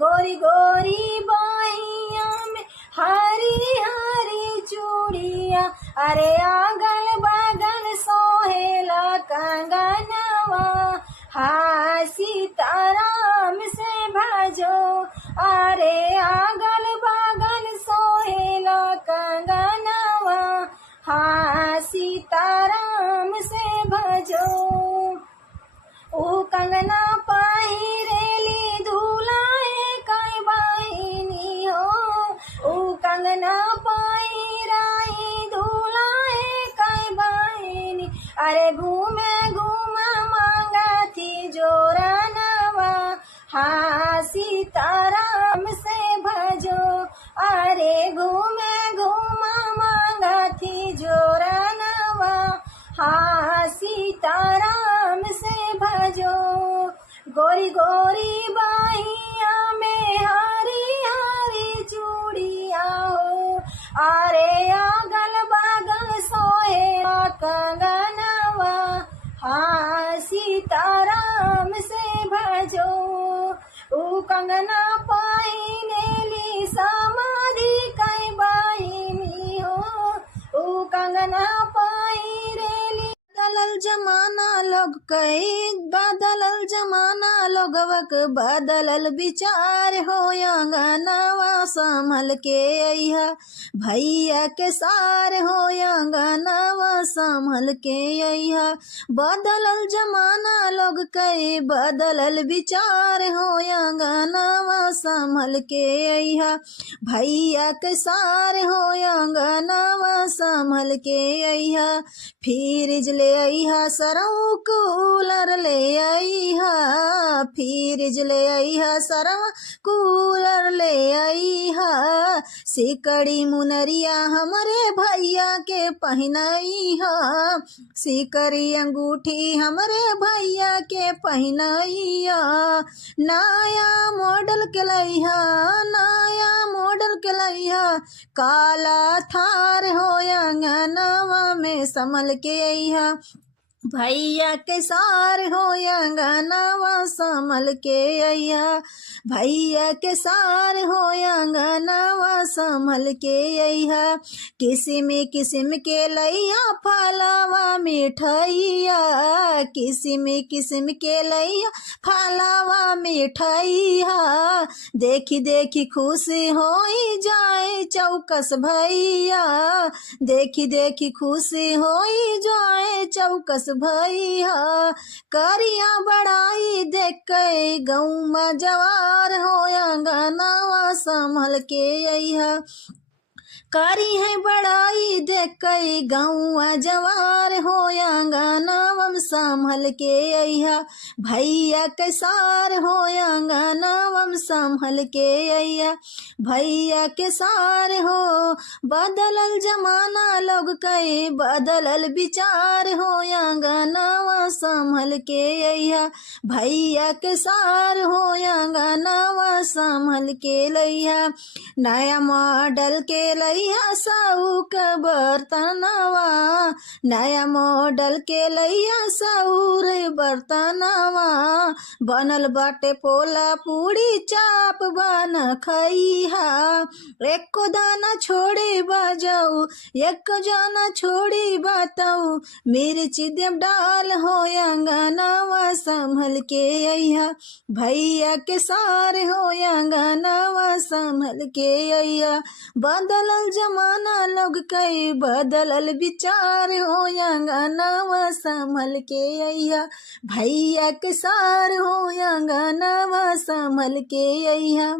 गोरी गोरी बाइया में हरी हरी चूड़िया, अरे अगल बगल सोहेला कंगनवा, हाँ सीताराम से भजो, अरे अगल बगल सोहेला कंगनवा, हाँ सीताराम से भजो। ओ कंगना पहिरेली दूल्हे कई बहिनी हो, ओ कंगना पहिराई दूल्हे कई बहिनी, अरे घूमे घूमा मांगा थी जोरनवा, हाँ सीताराम से भजो, अरे घूमे घूमा मांगा थी जोरनवा, हाँ सीताराम से भजो। गोरी गोरी बाइया में हरी हरी चूड़िया हो, अरे अगल बगल सोहे कंगनवा, हाँ सीताराम से भजो। ऊ कंगना पहिनेली समाधि कई बहिनी हो, ऊ कंगना पहिरेली बदलल जमाना लोग कई, बदलल जमाना लोगवक बदलल विचार हो, अंगनवा संभल के अइहा भैया के सार हो, अंगनवा संभल के अइहा। बदलल जमाना लोग कई, बदलल विचार हो, अंगनवा संभल के अइहा भैया के सार हो, अंगनवा संभल के अइहा। फ्रिज ले अइहा सरऊ कूलर ले अइहा, फ्रिज ले अइहा सरऊ कूलर ले अइहा। सिकड़ी मुनरिया हमरे भैया के पहनइहा, सिकड़ी अंगूठी हमरे भैया के पहनइहा। नया मॉडल के लइहा, नया मॉडल के लइहा, काला थार हो अंगनवा में संभल के अइहा भैया के सार हो, अंगनवा संभल के अइहा भैया के सार हो, अंगनवा संभल के अइहा। किसिम किसिम के लइहा फलवा मिठैया, किसिम किसिम के लइहा फलवा मिठैया। देखी देखी खुशी होई जाए चौकस भैया, देखी देखी खुशी होई जाए चौकस भैया। करिया बड़ाई देख के गौवा जवार हो, अंगनवा संभल के अइहा करी है बड़ाई देख के गौवा जवार हो, अंगनवा संभल के अइहा भैया के सार हो, अंगनवा संभल के अइहा भैया के सार हो। बदलल जमाना लोग कई, बदलल विचार हो, अंगनवा संभल के अइहा भैया के सार हो, अंगनवा संभल के लइहा। नया मॉडल के लइहा सऊक बर्तनवा, नया मॉडल के लइहा सऊर बर्तनवा। बनल बाटे पोला पूड़ी चाप बन खइहा, एको दाना छोड़ी बजाऊ, एक जना छोड़ी बताऊ, मिर्ची देव डाल हो, अंगनवा संभल के अइहा भैया के सार हो, अंगनवा संभल के अइहा। बदलल जमाना लोग कई, बदलल विचार हो, अंगनवा संभल के अइहा भैया के सार हो, अंगनवा संभल के अइहा।